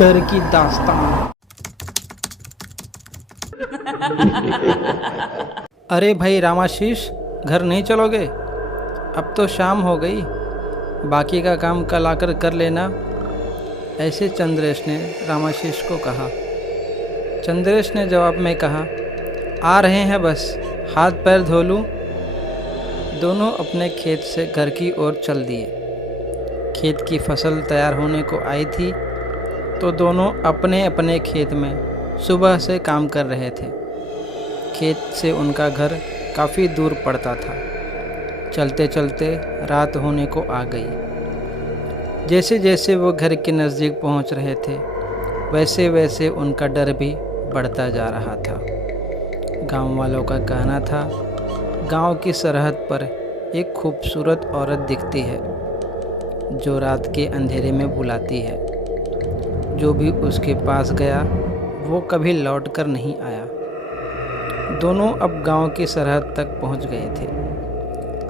डर की दास्तान। अरे भाई रामाशीष, घर नहीं चलोगे? अब तो शाम हो गई, बाकी का काम कल आकर कर लेना। ऐसे चंद्रेश ने रामाशीष को कहा। चंद्रेश ने जवाब में कहा, आ रहे हैं, बस हाथ पैर धो लूँ। दोनों अपने खेत से घर की ओर चल दिए। खेत की फसल तैयार होने को आई थी तो दोनों अपने अपने खेत में सुबह से काम कर रहे थे। खेत से उनका घर काफ़ी दूर पड़ता था। चलते चलते रात होने को आ गई। जैसे जैसे वो घर के नज़दीक पहुंच रहे थे वैसे वैसे उनका डर भी बढ़ता जा रहा था। गांव वालों का कहना था, गांव की सरहद पर एक खूबसूरत औरत दिखती है जो रात के अंधेरे में बुलाती है। जो भी उसके पास गया वो कभी लौट कर नहीं आया। दोनों अब गांव की सरहद तक पहुंच गए थे।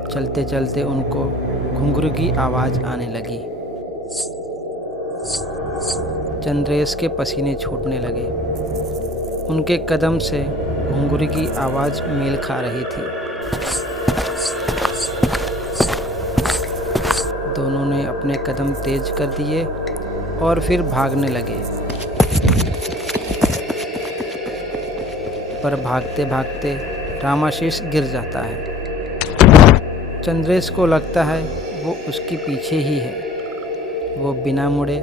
चलते चलते उनको घुंघरू की आवाज़ आने लगी। चंद्रेश के पसीने छूटने लगे। उनके कदम से घुंघरू की आवाज़ मेल खा रही थी। दोनों ने अपने कदम तेज कर दिए और फिर भागने लगे। पर भागते भागते रामाशीष गिर जाता है। चंद्रेश को लगता है वो उसके पीछे ही है। वो बिना मुड़े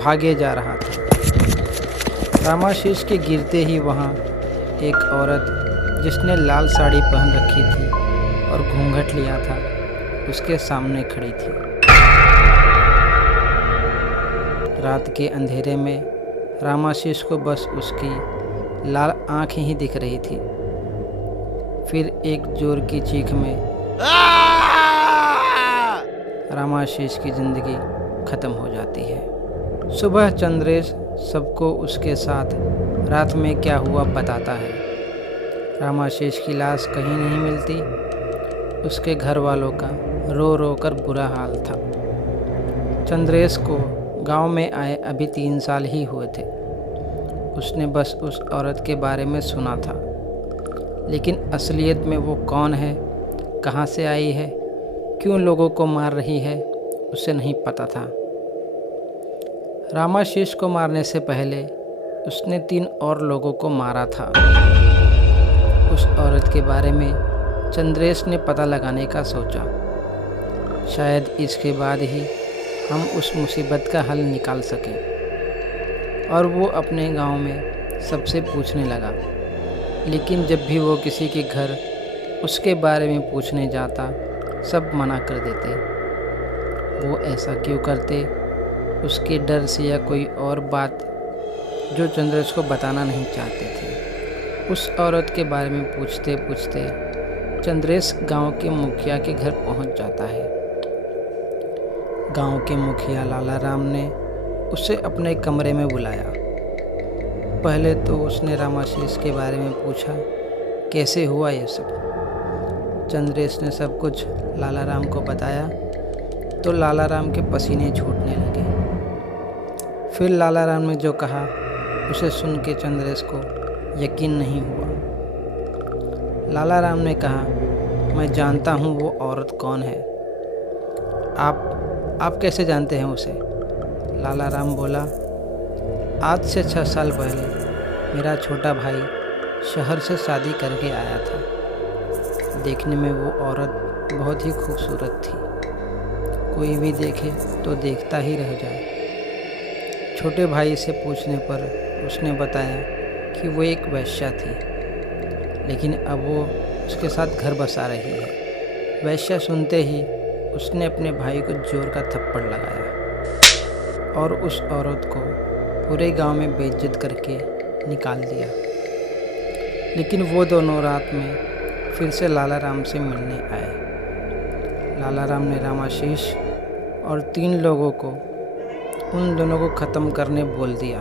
भागे जा रहा था। रामाशीष के गिरते ही वहाँ एक औरत जिसने लाल साड़ी पहन रखी थी और घूंघट लिया था उसके सामने खड़ी थी। रात के अंधेरे में रामाशीष को बस उसकी लाल आँखें ही दिख रही थी। फिर एक जोर की चीख में रामाशीष की ज़िंदगी ख़त्म हो जाती है। सुबह चंद्रेश सबको उसके साथ रात में क्या हुआ बताता है। रामाशीष की लाश कहीं नहीं मिलती। उसके घर वालों का रो रो कर बुरा हाल था। चंद्रेश को गांव में आए अभी 3 साल ही हुए थे। उसने बस उस औरत के बारे में सुना था, लेकिन असलियत में वो कौन है, कहाँ से आई है, क्यों लोगों को मार रही है, उसे नहीं पता था। रामाशीष को मारने से पहले उसने 3 और लोगों को मारा था। उस औरत के बारे में चंद्रेश ने पता लगाने का सोचा। शायद इसके बाद ही हम उस मुसीबत का हल निकाल सकें। और वो अपने गांव में सबसे पूछने लगा। लेकिन जब भी वो किसी के घर उसके बारे में पूछने जाता सब मना कर देते। वो ऐसा क्यों करते? उसके डर से या कोई और बात जो चंद्रेश को बताना नहीं चाहते थे। उस औरत के बारे में पूछते पूछते चंद्रेश गांव के मुखिया के घर पहुंच जाता है। गांव के मुखिया लाला राम ने उसे अपने कमरे में बुलाया। पहले तो उसने रामाशीष के बारे में पूछा, कैसे हुआ ये सब। चंद्रेश ने सब कुछ लाला राम को बताया तो लाला राम के पसीने छूटने लगे। फिर लाला राम ने जो कहा उसे सुन के चंद्रेश को यकीन नहीं हुआ। लाला राम ने कहा, मैं जानता हूँ वो औरत कौन है। आप कैसे जानते हैं उसे? लाला राम बोला, आज से 6 साल पहले मेरा छोटा भाई शहर से शादी करके आया था। देखने में वो औरत बहुत ही खूबसूरत थी। कोई भी देखे तो देखता ही रह जाए। छोटे भाई से पूछने पर उसने बताया कि वो एक वेश्या थी, लेकिन अब वो उसके साथ घर बसा रही है। वेश्या सुनते ही उसने अपने भाई को जोर का थप्पड़ लगाया और उस औरत को पूरे गांव में बेइज्जत करके निकाल दिया। लेकिन वो दोनों रात में फिर से लाला राम से मिलने आए। लाला राम ने रामाशीष और 3 लोगों को उन दोनों को ख़त्म करने बोल दिया।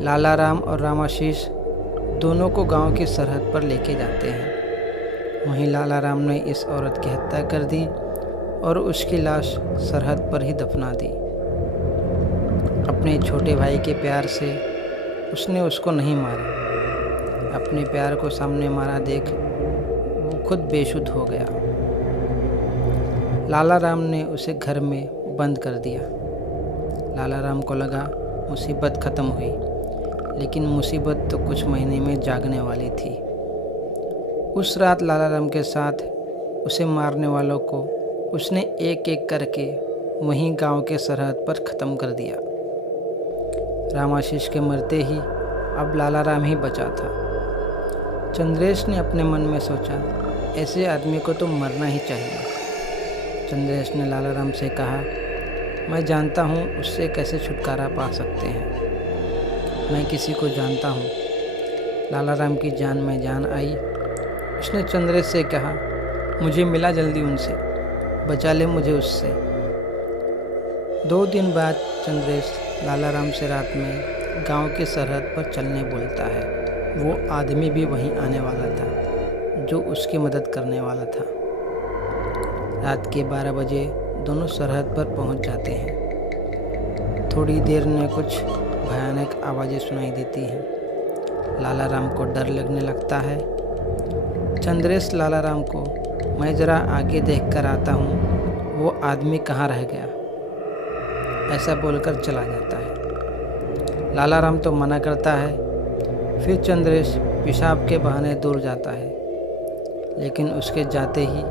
लाला राम और रामाशीष दोनों को गांव की सरहद पर लेके जाते हैं। वहीं लाला राम ने इस औरत की हत्या कर दी और उसकी लाश सरहद पर ही दफना दी। अपने छोटे भाई के प्यार से उसने उसको नहीं मारा। अपने प्यार को सामने मारा देख वो खुद बेसुध हो गया। लाला राम ने उसे घर में बंद कर दिया। लाला राम को लगा मुसीबत ख़त्म हुई, लेकिन मुसीबत तो कुछ महीने में जागने वाली थी। उस रात लाला राम के साथ उसे मारने वालों को उसने एक एक करके वहीं गांव के सरहद पर ख़त्म कर दिया। रामाशीष के मरते ही अब लाला राम ही बचा था। चंद्रेश ने अपने मन में सोचा, ऐसे आदमी को तो मरना ही चाहिए। चंद्रेश ने लाला राम से कहा, मैं जानता हूँ उससे कैसे छुटकारा पा सकते हैं। मैं किसी को जानता हूँ। लाला राम की जान में जान आई। उसने चंद्रेश से कहा, मुझे मिला जल्दी उनसे, बचा ले मुझे उससे। 2 दिन बाद चंद्रेश लाला राम से रात में गांव के सरहद पर चलने बोलता है। वो आदमी भी वहीं आने वाला था जो उसकी मदद करने वाला था। रात के 12 बजे दोनों सरहद पर पहुंच जाते हैं। थोड़ी देर में कुछ भयानक आवाज़ें सुनाई देती हैं। लाला राम को डर लगने लगता है। चंद्रेश लाला राम को, मैं ज़रा आगे देख कर आता हूँ, वो आदमी कहाँ रह गया, ऐसा बोलकर चला जाता है। लाला राम तो मना करता है। फिर चंद्रेश पेशाब के बहाने दूर जाता है, लेकिन उसके जाते ही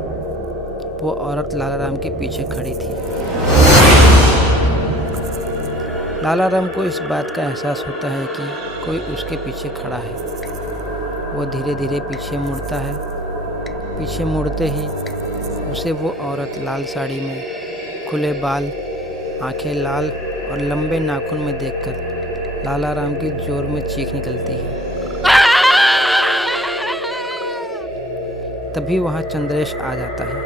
वो औरत लाला राम के पीछे खड़ी थी। लाला राम को इस बात का एहसास होता है कि कोई उसके पीछे खड़ा है। वो धीरे धीरे पीछे मुड़ता है। पीछे मुड़ते ही उसे वो औरत लाल साड़ी में, खुले बाल, आंखें लाल और लंबे नाखून में देखकर लाला राम की जोर में चीख निकलती है। तभी वहाँ चंद्रेश आ जाता है।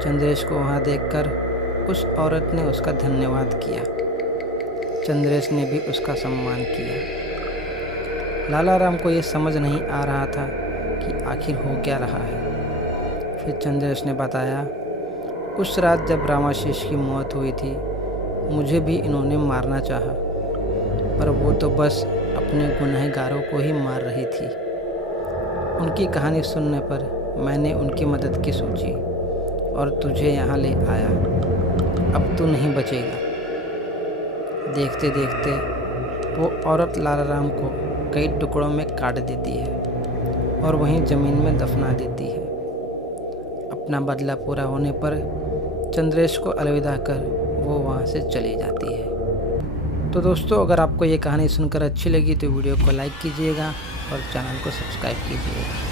चंद्रेश को वहाँ देखकर उस औरत ने उसका धन्यवाद किया। चंद्रेश ने भी उसका सम्मान किया। लाला राम को ये समझ नहीं आ रहा था कि आखिर हो क्या रहा है। फिर चंद्रेश ने बताया, उस रात जब रामाशीष की मौत हुई थी, मुझे भी इन्होंने मारना चाहा, पर वो तो बस अपने गुनहगारों को ही मार रही थी। उनकी कहानी सुनने पर मैंने उनकी मदद की सोची और तुझे यहाँ ले आया। अब तू नहीं बचेगा। देखते देखते वो औरत लाला राम को कई टुकड़ों में काट देती है और वहीं ज़मीन में दफना देती है। अपना बदला पूरा होने पर चंद्रेश को अलविदा कर वो वहाँ से चली जाती है। तो दोस्तों, अगर आपको ये कहानी सुनकर अच्छी लगी तो वीडियो को लाइक कीजिएगा और चैनल को सब्सक्राइब कीजिएगा।